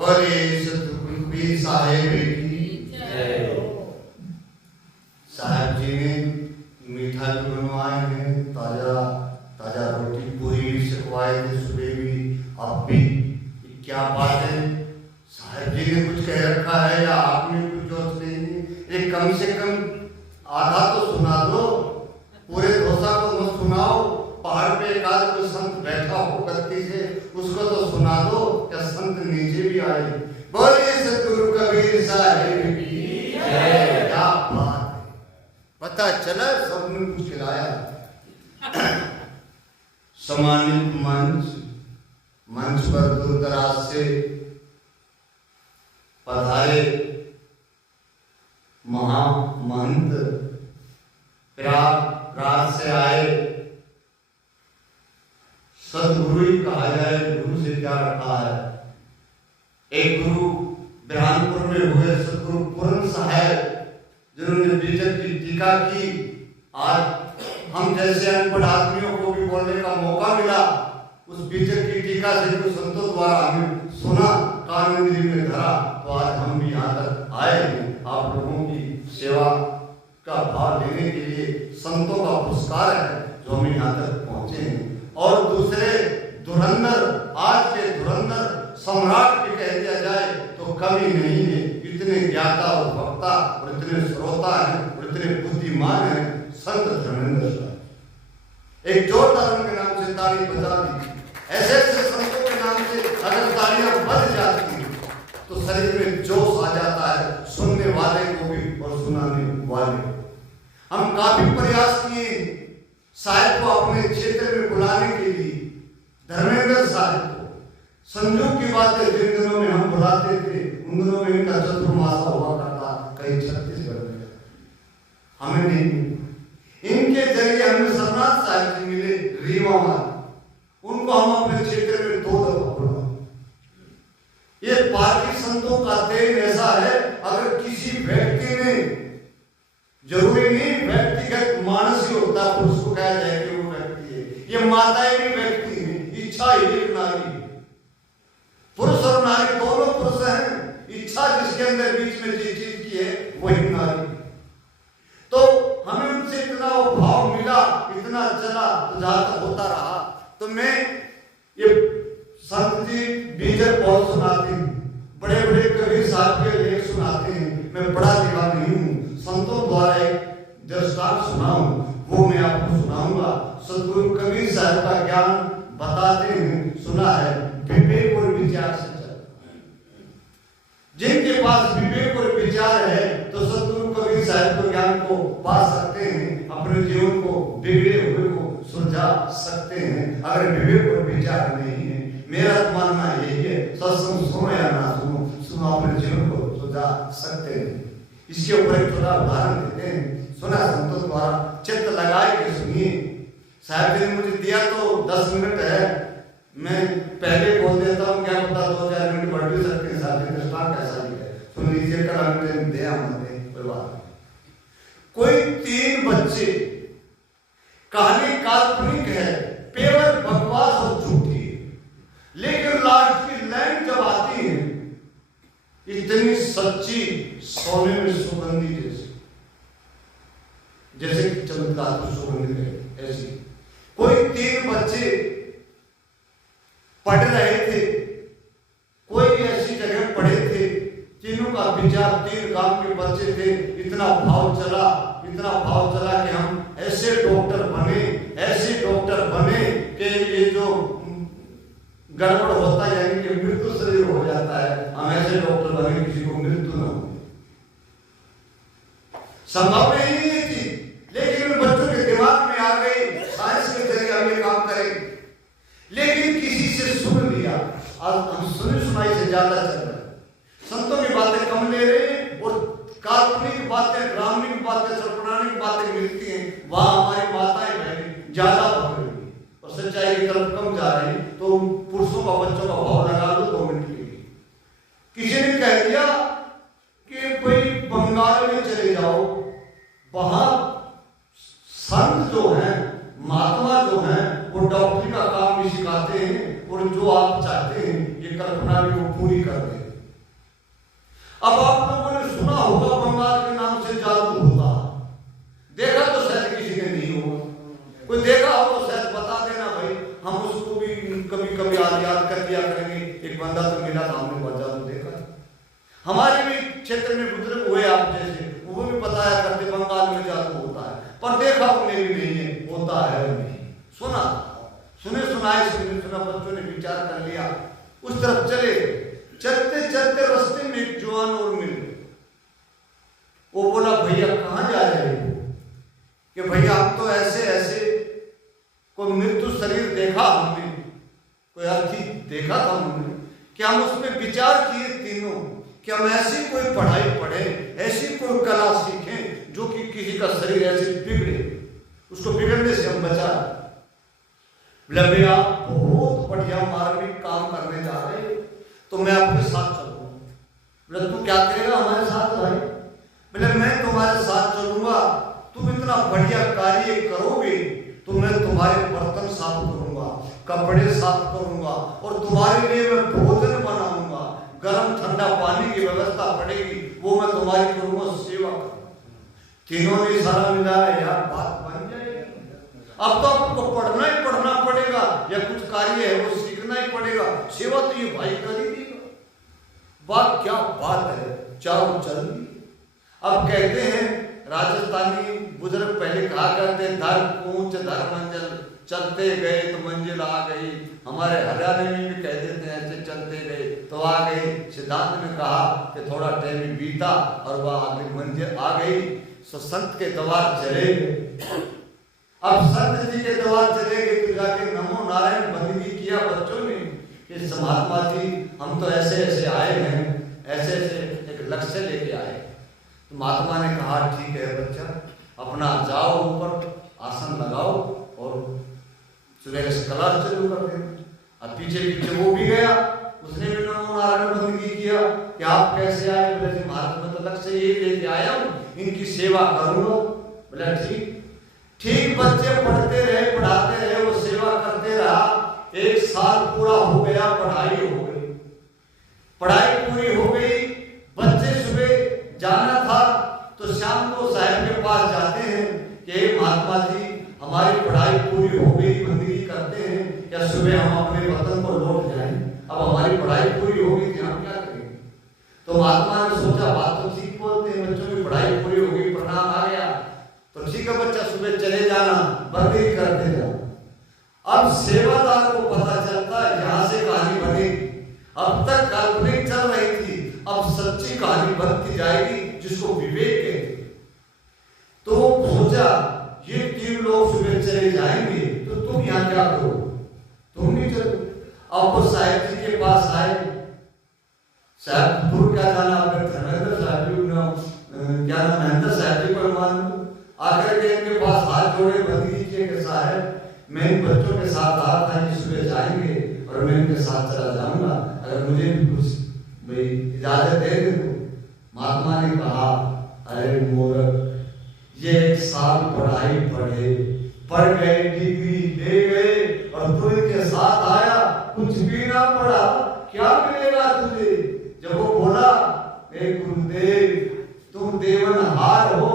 और ये सतगुरु साहेब की साहब जी ने मीठा भी बनवाए हैं, ताजा ताजा रोटी पूरी भी सिखवाए थे सुबह भी, अब भी। क्या बात है, साहब जी ने कुछ कह रखा है या आपने कुछ जोश नहीं? एक कम से कम आधा तो सुना दो, पूरे धोसा को मत सुनाओ। पहाड़ पे एक आध कोई संत बैठा हो गलती से, उसको तो सुना दो, क्या संत नीचे भी आए। बोलिए सतगुरु कबीर साहिब की जय। क्या बात है, पता चला सबने कुछ खिलाया। सम्मानित मंच पर दूर दराज से पधारे महामहंत, प्रयागराज से आए। सदगुरु ही कहा जाए, गुरु से क्या रखा है। एक गुरु बुरहानपुर में हुए सदगुरु पूरन साहब, जिन्होंने बीजक की टीका की। आज हम जैसे अनपढ़ आदमियों को भी बोलने का मौका मिला। उस बीजक की टीका से कुछ संतों द्वारा हमें सुना, कान में धरा, तो आज हम भी यहाँ तक आए हैं आप लोगों की सेवा का भाव लेने के लिए। संतों का पुरस्कार है जो हमें यहाँ तक पहुंचे हैं। और दूसरे धुरंधर, आज के धुरंधर सम्राट भी कह दिया जाए तो कमी नहीं है। इतने ज्ञाता और वक्ता और इतने श्रोता हैं और इतने बुद्धिमान हैं संत धर्मेंद्र साहब। एक जोरदार उनके नाम से ताली बजा दी। ऐसे ऐसे संतों के नाम से अगर तालियां बज जाती हैं तो शरीर में जोश आ जाता है, सुनने वाले को भी और सुनाने वाले। हम काफी प्रयास किए साहब को अपने क्षेत्र में बुलाने के लिए, धर्मेंद्र साहब को। संजोग की बात है, जिन दिनों में हम बुलाते थे उन दिनों में इनका चतुर्मासा हुआ करता, कहीं छत्तीसगढ़ में। हमें नहीं, इनके जरिए हमें सरनाथ साहब जी मिले रीवा में, उनको हम अपने क्षेत्र में 2 दफा बुलाए। ये पार्टी संतों का तेज ऐसा है, अगर किसी व्यक्ति ने, जरूरी नहीं व्यक्तिगत मानस ही होता पुरुष को कहा जाए कि वो व्यक्ति है, ये माताएं भी व्यक्ति हैं, इच्छा एक नारी, पुरुष और नारी दोनों पुरुष हैं। इच्छा जिसके अंदर बीच में जिस चीज की है वही नारी। तो हमें उनसे इतना भाव मिला, इतना चला, तो जहां तक होता रहा। तो मैं ये संत जी बीजक बहुत सुनाते हैं, बड़े बड़े कवि साहब के लेख सुनाते हैं। मैं बड़ा लिखा नहीं हूँ, संतों द्वारा एक दृष्टांत सुनाऊं, वो मैं आपको सुनाऊंगा। सदगुरु कबीर साहब का ज्ञान बताते हैं, सुना है, विवेक और विचार से चलता। जिनके पास विवेक और विचार है तो सदगुरु कबीर साहब के ज्ञान को पा सकते हैं, अपने जीवन को बिगड़े हुए को सुलझा सकते हैं। अगर विवेक और विचार नहीं है, मेरा मानना यही है, सत्संग सुनो या ना सुनो, सुनो अपने जीवन को सुलझा सकते हैं। इसके ऊपर एक थोड़ा उदाहरण देते हैं, सुना संतों द्वारा, चित्त लगाए के सुनिए। साहब जी ने मुझे दिया तो 10 मिनट है, मैं पहले बोल देता हूँ, क्या पता 2-4 मिनट बढ़ भी सकते हैं। साहब जी दृष्टांत कैसा भी है, सुन लीजिए, कल हमने दिया हमारे कोई बात नहीं। कोई 3 बच्चे, कहानी काल्पनिक है, पेवर बकवास और झूठी है, लेकिन लास्ट की लाइन जब आती है इतनी सच्ची, सोने में सुगंधी जैसे कि चमत्कार को सुगंधित है, ऐसी। कोई 3 बच्चे पढ़ रहे थे, कोई ऐसी जगह पढ़े थे, तीनों का विचार, 3 गांव के बच्चे थे, इतना भाव चला कि हम ऐसे डॉक्टर बने कि ये जो गड़बड़ होता है यानी कि मृत्यु शरीर हो जाता है, हम ऐसे डॉक्टर बने किसी को मृत्यु न हो। संभव नहीं है थी, लेकिन उन बच्चों के दिमाग में आ गई, साइंस के जरिए हम ये काम करेंगे। लेकिन किसी से सुन लिया, अब हम सुनाई से ज्यादा चल रहे हैं, संतों की बातें कम ले रहे हैं और काल्पनिक बातें, ग्रामीण बातें, सपनानिक बातें मिलती हैं, वहां हमारी माताएं बहनें ज्यादा बढ़ रही है और सच्चाई की तरफ कम जा रही है। तो पुरुषों का बच्चों का भाव लगा दो 2 मिनट के लिए। किसी ने कह दिया कि भाई बंगाल में चले जाओ, वहां संत जो हैं, महात्मा जो हैं, वो डॉक्टरी का काम भी सिखाते हैं और जो आप चाहते हैं ये कल्पना भी वो पूरी कर दें। अब आप लोगों ने सुना होगा बंगाल के नाम से जादू होता, देखा तो शायद किसी ने नहीं होगा, कोई देखा हो तो शायद बता देना भाई, हम उसको भी कभी कभी याद कर दिया करेंगे। एक बंदा तो मिला था, हमने बहुत जादू देखा। हमारे भी क्षेत्र में बुजुर्ग हुए आप जैसे, वो भी बताया करते बंगाल में जादू होता है, पर देखा उन्हें भी नहीं है, होता है नहीं, सुना, सुने सुनाए सुना, बच्चों ने विचार कर लिया, उस तरफ चले। चलते चलते रास्ते में एक जवान और मिल गए। वो बोला भैया कहाँ जा रहे हो? कि भैया हम तो ऐसे ऐसे कोई मृत्यु शरीर देखा हमने, कोई अर्थी देखा था हमने, कि हम उसमें विचार किए तीनों कि हम ऐसी कोई पढ़ाई पढ़ें, ऐसी कोई कला सीखें जो कि किसी का शरीर ऐसे बिगड़े, उसको बिगड़ने से हम बचा। भैया बहुत बढ़िया मार्मिक काम करने जा रहे हो, तो मैं आपके साथ चलूंगा। बोले तू क्या करेगा हमारे साथ भाई? बोले मैं तुम्हारे साथ चलूंगा, तुम इतना बढ़िया कार्य करोगे तो मैं तुम्हारे बर्तन साफ करूंगा, कपड़े साफ करूंगा, और तुम्हारे लिए मैं भोजन बनाऊंगा, गर्म ठंडा पानी की व्यवस्था पड़ेगी वो मैं तुम्हारी करूंगा, सेवा करूंगा। तीनों ने सारा मिला, यार बात बन जाएगी। अब तो आपको पढ़ना ही पढ़ना पड़ेगा, या कुछ कार्य है वो सीखना ही पड़ेगा, सेवा तो ये भाई कर ही देगा। बात क्या बात है, चारों चल दी। अब कहते हैं राजस्थानी बुजुर्ग पहले कहा करते, धर कूच धर मंजिल, चलते गए तो मंजिल आ गई। हमारे हरियाणा में भी कह देते हैं ऐसे चलते गए तो आ गई। सिद्धांत ने कहा कि थोड़ा टाइम बीता और वह आगे मंजिल आ गई। सो संत के द्वार चले गए। अब संत जी के द्वार चले गए तो जाके नमो नारायण बंदगी किया बच्चों ने कि महात्मा जी हम तो ऐसे ऐसे आए हैं, ऐसे ऐसे एक लक्ष्य लेके आए। तो महात्मा ने कहा ठीक है बच्चा, अपना जाओ ऊपर आसन लगाओ और सुबह से क्लास चालू कर दें। अब पीछे पीछे वो भी गया, उसने भी नमो नारायण बंदगी किया कि आप कैसे आए? बोले जी महाराज मैं तो लक्ष्य ये लेके आया हूँ, इनकी सेवा करूँगा। बोला ठीक। बच्चे पढ़ते रहे, पढ़ाते रहे, वो सेवा करते रहा। एक साल पूरा हो गया, पढ़ाई हो गई, पढ़ाई पूरी हो गई। बच्चे सुबह जाना था तो शाम को साहब के पास जाते हैं कि महात्मा जी हमारी पढ़ाई पूरी हो गई, बंदगी करते हैं, या सुबह हम अपने वतन को लौट जाएं? अब हमारी पढ़ाई पूरी हो गई थी, हम क्या करेंगे? तो महात्मा ने सोचा बात तो ठीक बोलते हैं, बच्चों की पढ़ाई पूरी हो गई, परिणाम आ गया तो ठीक है बच्चा सुबह चले जाना, बंदगी करते जाओ। अब सेवादार को पता चलता है यहाँ से कहानी बनेगी। अब तक काल्पनिक चल रही थी, अब सच्ची कहानी बनती जाएगी जिसको विवेक कहते। तो सोचा ये तीन लोग सुबह चले जाएंगे तो तुम यहाँ क्या करो? तुम नहीं चलो। अब वो साहिब जी के पास आए। साहब दूर क्या जाना, आपने धर्मेंद्र साहब क्या नाम महेंद्र साहब जी को मान लो। आकर के इनके पास हाथ जोड़े बंदगी किए कि साहब मैं इन बच्चों के साथ आ रहा था, ये सुबह जाएंगे और मैं इनके साथ चला जाऊंगा, अगर मुझे भी कुछ भाई इजाजत दे दे तो। महात्मा ने कहा अरे मूर्ख, ये एक साल पढ़ाई पढ़ गए, डिग्री ले गए और तू इनके साथ आया, कुछ भी ना पढ़ा, क्या मिलेगा तुझे? जब वो बोला ए गुरुदेव तुम देवनहार हो,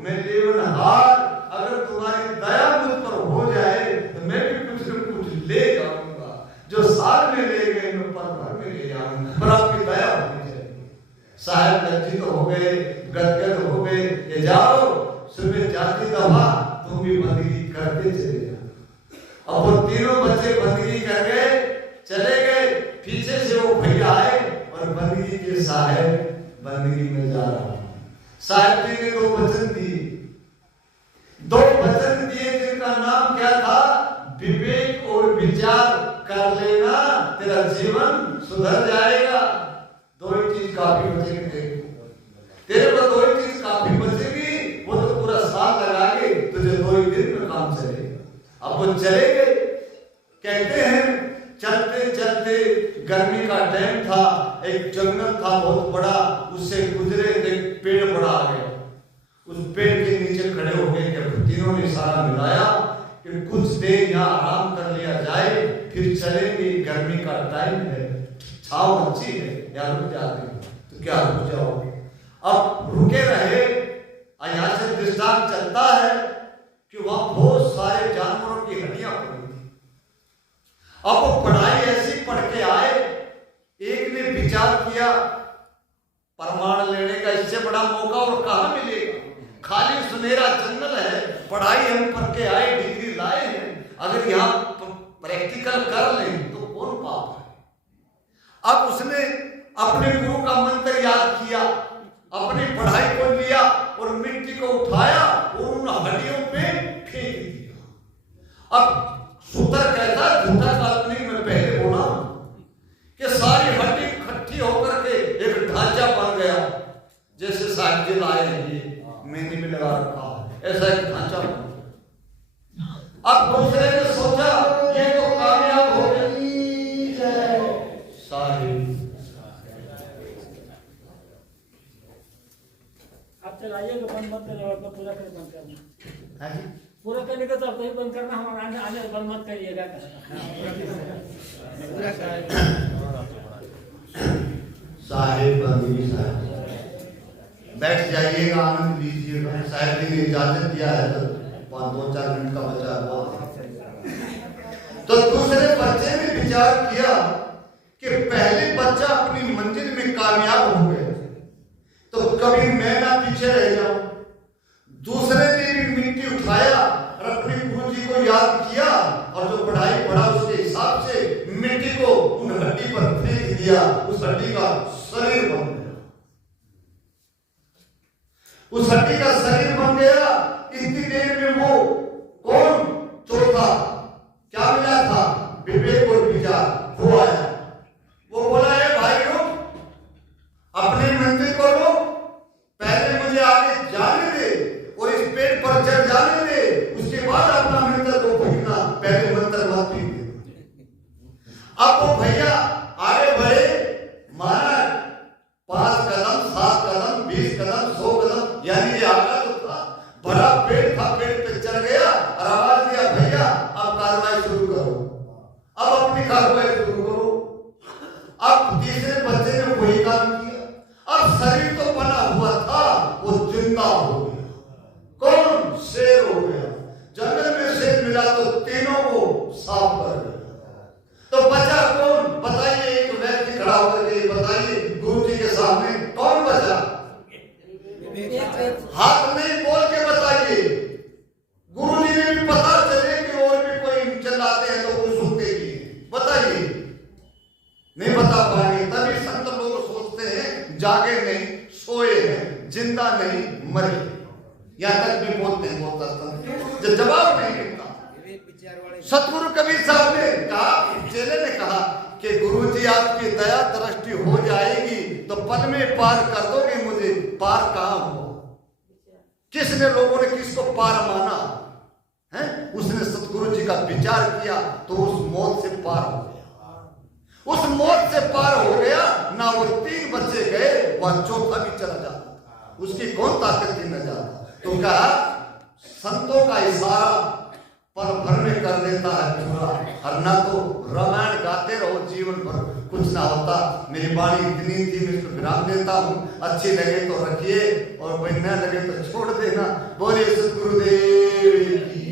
मैं देवनहार, अगर तुम्हारी दया मुझ पर हो जाए तो मैं भी कुछ न कुछ ले जाऊंगा, जो साल में ले गए मैं पल भर में ले जाऊंगा, पर आपकी दया होनी चाहिए। साहब लज्जित हो गए, गदगद हो गए, ये जाओ सुबह जाती दफा तुम भी बंदगी करते चले जाओ। अब वो तीनों बच्चे बंदगी कर गए, चले गए। पीछे से वो भैया आए और बंदगी के साहब बंदगी में जा रहा हूं। साहब जी ने दो वचन दिए जिनका नाम क्या था? विवेक और विचार कर लेना, तेरा जीवन सुधर जाएगा। दो ही चीज काफी बचेगी तेरे को, दो ही चीज काफी बचेगी, वो तो पूरा साल लगा के तुझे 2 ही दिन में काम चलेगा। अब वो चले गए। कहते हैं चलते चलते गर्मी का टाइम था, एक जंगल था बहुत बड़ा, उससे गुजरे, एक पेड़ बड़ा आ गया। उस पेड़ के नीचे खड़े हो गए कि तीनों ने इशारा मिलाया कि कुछ देर यहाँ आराम कर लिया जाए, फिर चलेंगे, गर्मी का टाइम है, छाव अच्छी है, यहाँ रुक जाते हैं। तो क्या रुक जाओ? अब रुके रहे। यहाँ से दृष्टांत चलता है कि वहां बहुत सारे जानवरों की हड्डियां पड़ी थी। अब वो पढ़ाई ऐसी पढ़ के आए, एक ने विचार किया प्रमाण लेने का इससे बड़ा मौका और कहां मिलेगा? खाली सुनहरा जंगल है, पढ़ाई हम पढ़ के आए, डिग्री लाए हैं, अगर यहाँ प्रैक्टिकल कर लें तो कौन पाप है? अब उसने अपने गुरु का मंत्र याद किया, अपनी पढ़ाई को लिया और मिट्टी को उठाया और उन हड्डियों पे फेंक दिया। अब सूत्र कहता है, झूठा काल्पनिक में पहले बोला कि सारी हड्डी इकट्ठी होकर के एक ढांचा बन गया, जैसे साहब जी लाए हैं ये मेहंदी में लगा रखा है, ऐसा एक ढांचा बन गया। अब दूसरे ने सोचा ये तो कामयाब हो गया, चलाइए बंद मत करिएगा, तो पूरा कर बंद करना है, पूरा करने का तो ही बंद करना, हम आने बंद मत करिएगा। साहेब बैठ जाइएगा, आनंद लीजिएगा। साहेब जी ने इजाजत दिया है तो 2-4 मिनट का बचा हुआ। तो दूसरे बच्चे ने विचार किया कि पहले बच्चा अपनी मंजिल में कामयाब हो गया तो कभी मैं ना पीछे रह जाऊं। दूसरे ने भी मिट्टी उठाया और अपने गुरुजी को याद किया और जो पढ़ाई पढ़ा उसके हिसाब से मिट्टी को उन हड्डी पर फेंक दिया, उस हड्डी का शरीर बन गया। उस हड्डी का शरीर बन गया। इतनी देर में वो कौन चौथा क्या मिला था? विवेक और विचार। वो आया, वो बोला है भाई लोग अपने मंदिर को लो, पहले मुझे आगे जाने दे और इस पेड़ पर चढ़ जाने दे, उसके बाद अपना मंत्र को फूकना, पहले मंत्र मत फूकना। अब वो भैया आगे बढ़े, महाराज 5 कदम 7 कदम 20 कदम 100 कदम, यानी ये आगा तो था, बड़ा पेड़ था, पेड़ पे चढ़ गया और आवाज दिया भैया अब कार्रवाई शुरू करो, अब अपनी कार्रवाई शुरू करो। अब तीसरे बच्चे ने वही काम किया। अब शरीर तो बना हुआ था, वो जिंदा हो गया। कौन? शेर हो गया। जंगल में शेर मिला तो तीनों को साफ कर दिया। तो बचा कौन? बताइए, एक व्यक्ति खड़ा होकर के बताइए गुरु जी के सामने कौन बचा? हाथ नहीं बोल के बताइए। गुरु जी ने भी पता चले कि और भी कोई चिल्लाते हैं तो कुछ सुनते भी हैं, बताइए। नहीं बता पाएंगे। तभी संत लोग सोचते हैं जागे नहीं सोए हैं, जिंदा नहीं मरे, यहां तक भी बोलते हैं बहुत संत, जो जवाब नहीं देता। सतगुरु कबीर साहब ने कहा, चेले ने कहा कि गुरुजी आपकी दया दृष्टि हो जाएगी तो पल में पार कर दोगे मुझे। पार कहां हो? किसने लोगों ने किसको पार माना है? उसने सतगुरु जी का विचार किया तो उस मौत से पार हो गया। उस मौत से पार हो गया ना। वो 3 बच्चे गए, वह चौथा भी चला जाता, उसकी कौन ताकत थी न जाता। तो कहा संतों का इशारा पल भर में कर देता है पूरा, और ना तो रामायण गाते रहो जीवन भर, कुछ ना होता। मेरी वाणी इतनी थी, मैं इसको विराम देता हूँ। अच्छी लगे तो रखिए और वही न लगे तो छोड़ देना। बोलिए सतगुरुदेव की।